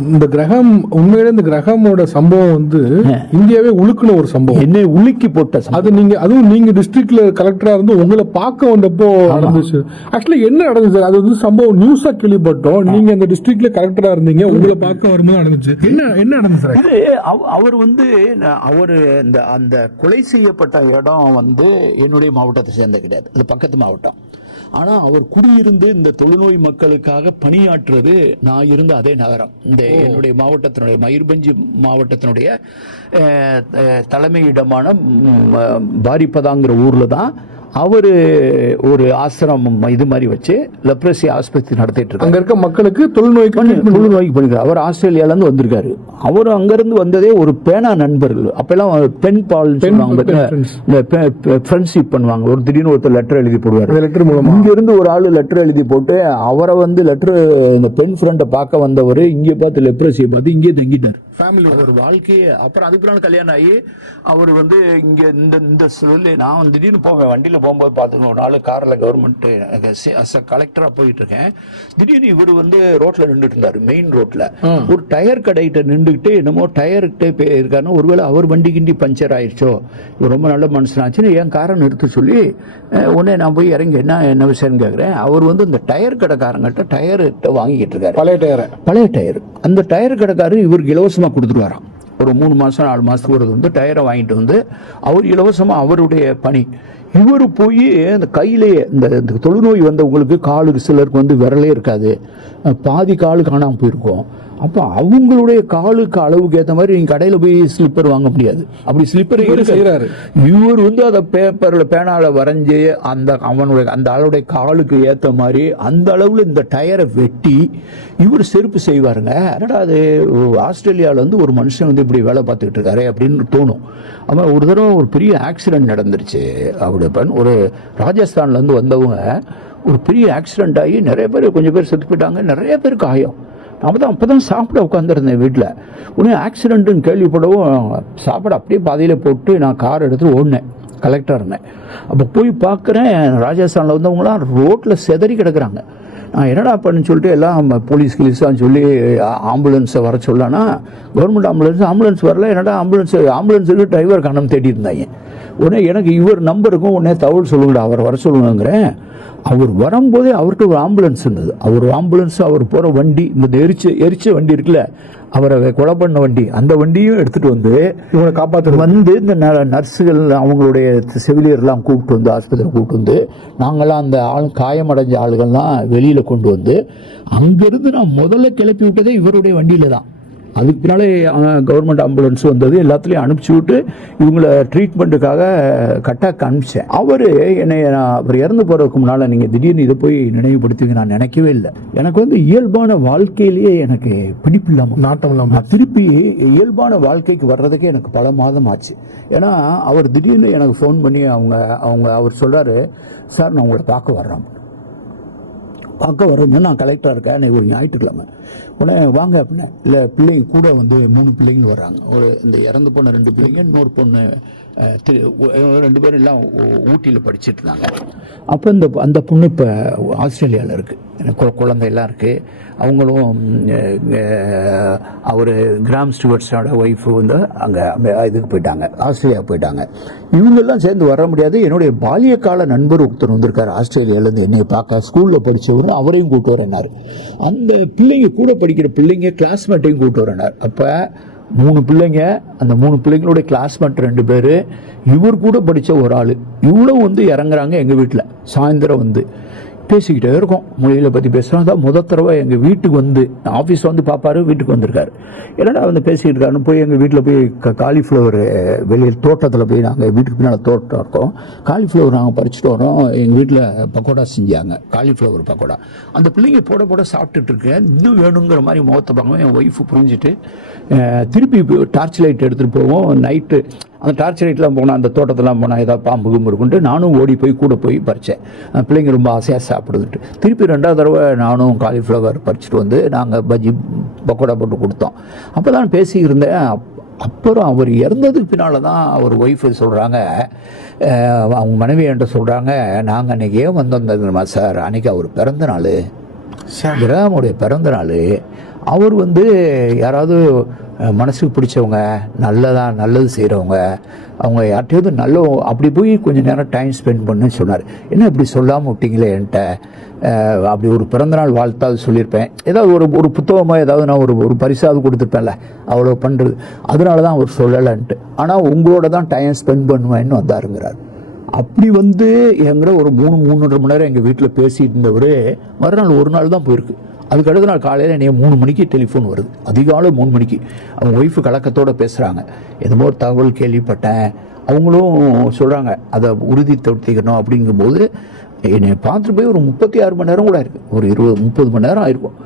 இந்த கிரகம் உண்மையிலே இந்த கிரகமோட சம்பவம் வந்து இந்தியாவே உழுக்குன ஒரு சம்பவம். என்னை உலுக்கி போட்ட. அது நீங்க அதுவும் நீங்க டிஸ்ட்ரிக்ட்ல கலெக்டரா இருந்து உங்களை பார்க்க வந்தப்போ நடந்துச்சு. ஆக்சுவலி என்ன நடந்துச்சு? அது வந்து சம்பவம் நியூஸா கேள்விப்பட்டோம். நீங்க அந்த டிஸ்ட்ரிக்ட்ல கலெக்டரா இருந்தீங்க உங்களை பார்க்க வரும்போது நடந்துச்சு. என்ன என்ன நடந்துச்சு அவர் வந்து அவர் இந்த அந்த கொலை செய்யப்பட்ட இடம் வந்து என்னுடைய மாவட்டத்தை சேர்ந்த கிடையாது. அது பக்கத்து மாவட்டம். ஆனா அவர் குடியிருந்து இந்த தொழுநோய் மக்களுக்காக பணியாற்றுறது நான் இருந்த அதே நகரம். இந்த என்னுடைய மாவட்டத்தினுடைய மயூர்பஞ்சு மாவட்டத்தினுடைய தலைமையிடமான பாரிப்பதாங்கிற ஊர்ல தான் அவர் ஒரு ஆசிரமம் இது மாதிரி வச்சு லெப்ரசி ஆஸ்பத்திரி நடத்திட்டு இருக்காரு. அங்க இருக்க மக்களுக்கு தொழுநோய்க்கு தொழுநோய்க்கு பண்ணிக்கிறார் அவர் ஆஸ்திரேலியால இருந்து வந்திருக்காரு. அவர் அங்கிருந்து வந்ததே ஒரு பேனா நண்பர்கள். அப்பெல்லாம் பென் பால் சொல்லுவாங்க ஃப்ரெண்ட்ஷிப் பண்ணுவாங்க. ஒரு திடீர்னு ஒருத்தர் லெட்டர் எழுதி போடுவார். லெட்டர் மூலமா. இங்க இருந்து ஒரு ஆளு லெட்டர் எழுதி போட்டு அவரை வந்து லெட்டர் இந்த பெண் ஃப்ரெண்டை பார்க்க வந்தவர் இங்கே பார்த்து லெப்ரஸியை பார்த்து இங்கே தங்கிட்டார். ஃபேமிலி அவர் வாழ்க்கையே அப்புறம் அதுக்கு பிறகு கல்யாணம் ஆகி அவர் வந்து இங்க இந்த இந்த சொல்லி நான் வந்து திடீர்னு போவேன். வண்டியில போகும்போது பார்த்துக்கணும். ஒரு நாள் கார்ல கவர்மெண்ட் கலெக்டரா போயிட்டு இருக்கேன். திடீர்னு இவர் வந்து ரோட்ல நின்றுட்டு இருந்தாரு மெயின் ரோட்ல ஒரு டயர் கடைகிட்ட நின்றுக்கிட்டு என்னமோ டயர் கிட்ட இருக்காருன்னா ஒருவேளை அவர் வண்டி கிண்டி பஞ்சர் ஆயிடுச்சோ ரொம்ப நல்ல மனுஷனாச்சுன்னு என் காரை நிறுத்த சொல்லி உடனே நான் போய் இறங்கி என்ன என்ன விஷயம்னு கேட்குறேன் அவர் வந்து இந்த டயர் கடைக்காரங்கிட்ட டயர் வாங்கிக்கிட்டு இருக்காரு. பழைய டயரை பழைய டயர் அந்த டயர் கடைக்காரர் இவருக்கு இலவசமாக கொடுத்துருவாராம் ஒரு மூணு மாதம் நாலு மாதத்துக்கு ஒரு வந்து டயரை வாங்கிட்டு வந்து அவர் இலவசமாக அவருடைய பணி இவர் போய் அந்த கையிலேயே இந்த தொழுநோய் வந்தவங்களுக்கு காலுக்கு சிலருக்கு வந்து விரலே இருக்காது. பாதி காலு காணாமல் போயிருக்கும். அப்போ அவங்களுடைய காலுக்கு அளவுக்கு ஏற்ற மாதிரி நீங்கள் கடையில் போய் ஸ்லிப்பர் வாங்க முடியாது. அப்படி ஸ்லிப்பர் செய்றாரு. இவர் வந்து அதை பேப்பரில் பேனால வரைஞ்சி அந்த அவனுடைய அந்த ஆளுடைய காலுக்கு ஏற்ற மாதிரி அந்த அளவில் இந்த டயரை வெட்டி இவர் செருப்பு செய்வாருங்க. என்னடா அது ஆஸ்திரேலியாவில் வந்து ஒரு மனுஷன் வந்து இப்படி வேலை பார்த்துக்கிட்டு இருக்காரு அப்படின்னு தோணும். அவன் ஒரு தடவை ஒரு பெரிய ஆக்சிடென்ட் நடந்துருச்சு. அவருடைய பெண் ஒரு ராஜஸ்தான்லேருந்து வந்தவங்க ஒரு பெரிய ஆக்சிடென்ட் ஆகி நிறைய பேர் கொஞ்சம் பேர் செத்து போயிட்டாங்க. நிறைய பேர் காயம். நான் தான் அப்போ தான் சாப்பிட உட்காந்துருந்தேன் வீட்டில் உடனே ஆக்சிடென்ட்டுன்னு கேள்விப்படவும் சாப்பாடு அப்படியே பாதையில் போட்டு நான் கார் எடுத்து ஓடினேன். கலெக்டர் இருந்தேன் அப்போ போய் பார்க்குறேன் ராஜஸ்தானில் வந்தவங்களாம் ரோட்டில் செதறி கிடக்குறாங்க. நான் என்னடா பண்ணுன்னு சொல்லிட்டு எல்லாம் போலீஸ் கிலீஸ்லாம் சொல்லி ஆம்புலன்ஸை வர சொல்லானா கவர்மெண்ட் ஆம்புலன்ஸ் ஆம்புலன்ஸ் வரல. என்னடா ஆம்புலன்ஸ் ஆம்புலன்ஸுக்கு டிரைவர் கணம் தேடி இருந்தாங்க. உடனே எனக்கு இவர் நம்பருக்கும் உடனே தகவல் சொல்லுங்கடா அவர் வர சொல்லுங்கிறேன் அவர் வரும்போதே அவர்கிட்ட ஒரு ஆம்புலன்ஸ் இருந்தது. அவர் ஆம்புலன்ஸ் அவர் போகிற வண்டி இந்த எரிச்ச எரிச்ச வண்டி இருக்குல்ல அவரை கொலை பண்ண வண்டி அந்த வண்டியும் எடுத்துட்டு வந்து இவங்களை காப்பாத்துறது. வந்து இந்த ந- நர்ஸுகள் அவங்களுடைய செவிலியர்லாம் கூப்பிட்டு வந்து ஆஸ்பத்திரி கூப்பிட்டு வந்து நாங்களாம் அந்த ஆள் காயமடைஞ்ச ஆளுகள்லாம் வெளியில் கொண்டு வந்து அங்கேருந்து நான் முதல்ல கிளப்பி விட்டதே இவருடைய வண்டியில தான் அதுக்கு பின்னாலே கவர்மெண்ட் ஆம்புலன்ஸ் வந்தது எல்லாத்துலேயும் அனுப்பிச்சி விட்டு இவங்கள ட்ரீட்மெண்ட்டுக்காக கட்டாக்கு அனுப்பிச்சேன். அவர் என்னை நான் அவர் இறந்து போகிறதுக்கு முன்னால் நீங்கள் திடீர்னு இதை போய் நினைவுபடுத்துவீங்க நான் நினைக்கவே இல்லை. எனக்கு வந்து இயல்பான வாழ்க்கையிலேயே எனக்கு பிடிப்பு இல்லாமல் நாட்டம் இல்லாம நான் திருப்பி இயல்பான வாழ்க்கைக்கு வர்றதுக்கே எனக்கு பல மாதம் ஆச்சு. ஏன்னா அவர் திடீர்னு எனக்கு ஃபோன் பண்ணி அவங்க அவங்க அவர் சொல்றாரு சார் நான் உங்களை பார்க்க வர்றேன். பார்க்க வர்றேங்க நான் கலெக்டராக இருக்கேன். ஒரு ஞாயிற்றுக்கிழமை. உடனே வாங்க அப்படின்னா இல்லை பிள்ளைங்க கூட வந்து மூணு பிள்ளைங்க வர்றாங்க. ஒரு இந்த இறந்து போன ரெண்டு பிள்ளைங்க இன்னொரு பொண்ணு ரெண்டு பேரும் எல்லாம் ஊட்டியில் படிச்சுட்டு இருந்தாங்க. அப்போ இந்த அந்த பொண்ணு இப்போ ஆஸ்திரேலியாவில் இருக்குது குழந்தையெல்லாம் குழந்தை எல்லாம் இருக்குது அவங்களும் அவர் கிராம் ஸ்டுவர்ட்ஸோட ஒய்ஃபு வந்து அங்கே இதுக்கு போயிட்டாங்க ஆஸ்திரேலியா போயிட்டாங்க. இவங்கெல்லாம் சேர்ந்து வர முடியாது. என்னுடைய பால்ய கால நண்பர் ஒருத்தர் வந்திருக்கார் ஆஸ்திரேலியாவிலேருந்து என்னை பார்க்க ஸ்கூலில் படித்தவரும் அவரையும் கூப்பிட்டு வரேனார் அந்த பிள்ளைங்க கூட படிக்கிற பிள்ளைங்க கிளாஸ்மேட்டையும் கூப்பிட்டு வரனார். அப்போ மூணு பிள்ளைங்க அந்த மூணு பிள்ளைங்களோட கிளாஸ்மேட் ரெண்டு பேர் இவர் கூட படித்த ஒரு ஆள். இவ்வளோ வந்து இறங்குறாங்க எங்கள் வீட்டில். சாயந்தரம் வந்து. பேசிக்கிட்டே இருக்கோம். மொழியில் பற்றி பேசுகிறோம் அதான் முத தடவை எங்கள் வீட்டுக்கு வந்து ஆஃபீஸ் வந்து பார்ப்பாரு வீட்டுக்கு வந்திருக்காரு. என்னடா வந்து பேசிக்கிட்டு இருக்காருன்னு போய் எங்கள் வீட்டில் போய் காலிஃப்ளவர் வெளியில் தோட்டத்தில் போய் நாங்கள் வீட்டுக்கு பின்னால் தோட்டம் இருக்கோம். காலிஃப்ளவர் நாங்கள் பறிச்சுட்டு வரோம். எங்கள் வீட்டில் பக்கோடா செஞ்சாங்க. காலிஃப்ளவர் பக்கோடா. அந்த பிள்ளைங்க போட போட சாப்பிட்டுட்டு இருக்கேன் இன்னும் வேணுங்கிற மாதிரி முகத்தை பார்க்கணும் என் ஒய்ஃபு புரிஞ்சுட்டு திருப்பி டார்ச் லைட் எடுத்துகிட்டு போவோம். நைட்டு அந்த டார்ச் லைட்லாம் போனால் அந்த தோட்டத்தெல்லாம் போனால் ஏதாவது பாம்பு கும்பு இருக்குன்ட்டு நானும் ஓடி போய் கூட போய் பறித்தேன் பிள்ளைங்க ரொம்ப ஆசையாக சாப்பிடுதுட்டு திருப்பி ரெண்டாவது தடவை நானும் காலிஃப்ளவர் பறிச்சுட்டு வந்து நாங்கள் பஜ்ஜி பக்கோடா போட்டு கொடுத்தோம். அப்போ தான் பேசியிருந்தேன் அப்- அப்புறம் அவர் இறந்ததுக்கு பின்னால் தான் அவர் ஒய்ஃபு சொல்கிறாங்க அவங்க மனைவி என்கிட்ட சொல்கிறாங்க நாங்கள் அன்றைக்கி ஏன் வந்திருந்தோம் தெரியுமா சார் அன்றைக்கி அவர் பிறந்த நாள். கிராமுடைய பிறந்த நாள். அவர் வந்து யாராவது மனசுக்கு பிடிச்சவங்க நல்லதாக நல்லது செய்கிறவங்க அவங்க யார்கிட்டயாவது நல்ல அப்படி போய் கொஞ்ச நேரம் டைம் ஸ்பெண்ட் பண்ணுன்னு சொன்னார். என்ன இப்படி சொல்லாமல் விட்டீங்களே என்கிட்ட? அப்படி ஒரு பிறந்தநாள் வாழ்த்தாவது சொல்லியிருப்பேன். ஏதாவது ஒரு ஒரு புத்தகமாக ஏதாவது நான் ஒரு ஒரு பரிசாவது கொடுத்துருப்பேன்ல அவ்வளோ பண்ணுறது அதனால தான் அவர் சொல்லலைன்ட்டு. ஆனால் உங்களோட தான் டைம் ஸ்பெண்ட் பண்ணுவேன்னு வந்தாருங்கிறார். அப்படி வந்து எங்கிற ஒரு மூணு மூணுன்றரை மணி நேரம் எங்கள் வீட்டில் பேசிட்டு இருந்தவர் மறுநாள் ஒரு நாள் தான் போயிருக்கு. அதுக்கு அடுத்த நாள் காலையில் என்னைய மூணு மணிக்கு டெலிஃபோன் வருது. அதிகாலை மூணு மணிக்கு. அவங்க ஒய்ஃபு கலக்கத்தோடு பேசுகிறாங்க என்னமோ தகவல் கேள்விப்பட்டேன். அவங்களும் சொல்கிறாங்க அதை உறுதிப்படுத்திக்கணும் அப்படிங்கும்போது என்னை பார்த்துட்டு போய் ஒரு முப்பத்தி ஆறு மணி நேரம் கூட இருக்கு ஒரு இருபது முப்பது மணி நேரம் ஆயிருக்கும்.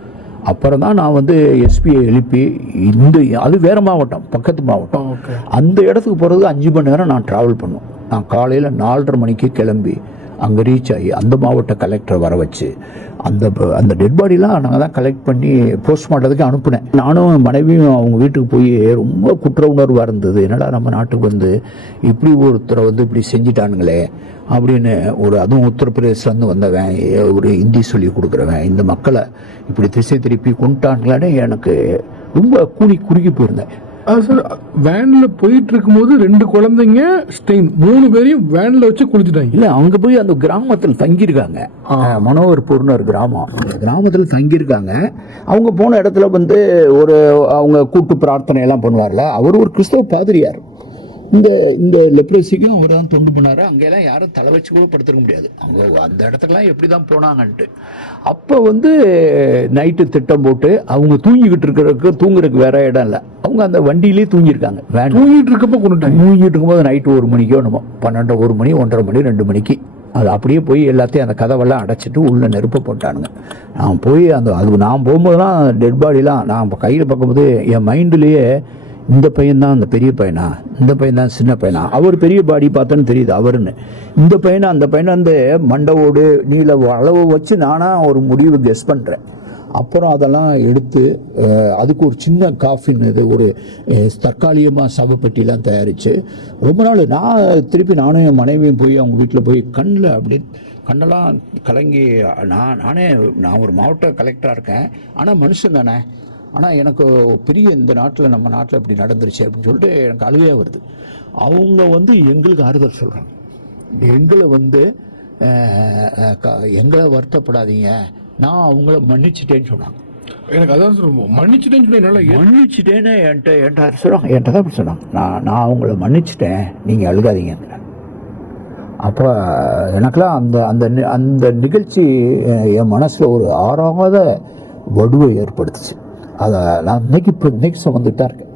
அப்புறம் தான் நான் வந்து எஸ்பியை எழுப்பி இந்த அது வேற மாவட்டம் பக்கத்து மாவட்டம். அந்த இடத்துக்கு போகிறதுக்கு அஞ்சு மணி நேரம் நான் ட்ராவல் பண்ணும். நான் காலையில் நாலரை மணிக்கு கிளம்பி அங்கே ரீச் ஆகி அந்த மாவட்ட கலெக்டரை வர வச்சு அந்த ப- அந்த டெட் பாடிலாம் நாங்கள் தான் கலெக்ட் பண்ணி போஸ்ட்மார்ட்டத்துக்கு அனுப்புனேன். நானும் மனைவியும் அவங்க வீட்டுக்கு போய் ரொம்ப குற்ற உணர்வாக இருந்தது. என்னடா நம்ம நாட்டுக்கு வந்து இப்படி ஒருத்தரை வந்து இப்படி செஞ்சிட்டானுங்களே அப்படின்னு ஒரு அதுவும் உத்தரப்பிரதேசிலேருந்து வந்தவன் ஏ- ஒரு ஹிந்தி சொல்லி கொடுக்குறவன் இந்த மக்களை இப்படி திசை திருப்பி கொண்டுட்டானுங்களான்னு எனக்கு ரொம்ப கூலி குறுகி போயிருந்தேன். சார் வேனில் போயிட்டு இருக்கும்போது ரெண்டு குழந்தைங்க ஸ்டெயின் மூணு பேரையும் வேனில் வச்சு குளிச்சுட்டாங்க. இல்லை அங்க போய் அந்த கிராமத்தில் தங்கியிருக்காங்க. மனோகர் மனோகர்பூர்னு ஒரு கிராமம். அந்த கிராமத்தில் தங்கியிருக்காங்க. அவங்க போன இடத்துல வந்து ஒரு அவங்க கூட்டு பிரார்த்தனை எல்லாம் பண்ணுவார்ல. அவர் ஒரு கிறிஸ்தவ பாதிரியார். இந்த இந்த லெப்ரஸிக்கும் அவர் தான் தொண்டு பண்ணாரு. அங்கெல்லாம் யாரும் தலை வச்சு கூட படுத்துக்க முடியாது. அங்கே அந்த இடத்துக்குலாம் எப்படி தான் போனாங்கன்ட்டு. அப்போ வந்து நைட்டு திட்டம் போட்டு அவங்க தூங்கிக்கிட்டு இருக்கிறதுக்கு தூங்குறதுக்கு வேற இடம் இல்லை. அவங்க அந்த வண்டியிலே தூங்கியிருக்காங்க. வேன். தூங்கிட்டு இருக்கப்ப கொண்டுட்டாங்க. தூங்கிட்டு இருக்கும்போது நைட்டு ஒரு மணிக்கோ நம்ம பன்னெண்டு ஒரு மணி ஒன்றரை மணி ரெண்டு மணிக்கு. அது அப்படியே போய் எல்லாத்தையும் அந்த கதவெல்லாம் அடைச்சிட்டு உள்ள நெருப்ப போட்டானுங்க. நான் போய் அந்த அது நான் போகும்போதெல்லாம் டெட் பாடிலாம் நான் கையில் பார்க்கும்போது என் மைண்ட்லேயே இந்த பையன்தான் அந்த பெரிய பையனா? இந்த பையன் தான் சின்ன பையனா? அவர் பெரிய பாடி பார்த்தோன்னு தெரியுது அவருன்னு. இந்த பையனை அந்த பையனை வந்து மண்டவோடு நீல அளவு வச்சு நானாக ஒரு முடிவு கெஸ் பண்ணுறேன் அப்புறம் அதெல்லாம் எடுத்து அதுக்கு ஒரு சின்ன காஃபின் இது ஒரு தற்காலிகமாக சவப்பெட்டிலாம் தயாரித்து ரொம்ப நாள் நான் திருப்பி நானும் என் மனைவியும் போய் அவங்க வீட்டில் போய் கண்ணில் அப்படி கண்ணெல்லாம் கலங்கி நான் நானே நான் ஒரு மாவட்ட கலெக்டராக இருக்கேன். ஆனால் மனுஷன் தானே. ஆனால் எனக்கு பெரிய இந்த நாட்டில் நம்ம நாட்டில் இப்படி நடந்துருச்சு அப்படின்னு சொல்லிட்டு எனக்கு அழுகையாக வருது. அவங்க வந்து எங்களுக்கு ஆறுதல் சொல்கிறாங்க எங்களை வந்து எங்களை வருத்தப்படாதீங்க. நான் அவங்கள மன்னிச்சிட்டேன்னு சொன்னாங்க. எனக்கு அதான் சார் மன்னிச்சுட்டேன்னு சொல்லி மன்னிச்சிட்டேன்னு என்கிட்ட என்கிட்ட சொல்லுவாங்க என்கிட்ட தான் அப்படி சொன்னாங்க. நான் நான் அவங்கள மன்னிச்சிட்டேன். நீங்கள் அழுகாதீங்கிறாங்க அப்போ எனக்கெல்லாம் அந்த அந்த அந்த நிகழ்ச்சி என் மனசில் ஒரு ஆறாத வடுவை ஏற்படுத்துச்சு. அதை நான் இன்னைக்கு இப்போ இன்னைக்கு சுமந்துட்டு தான் இருக்கேன்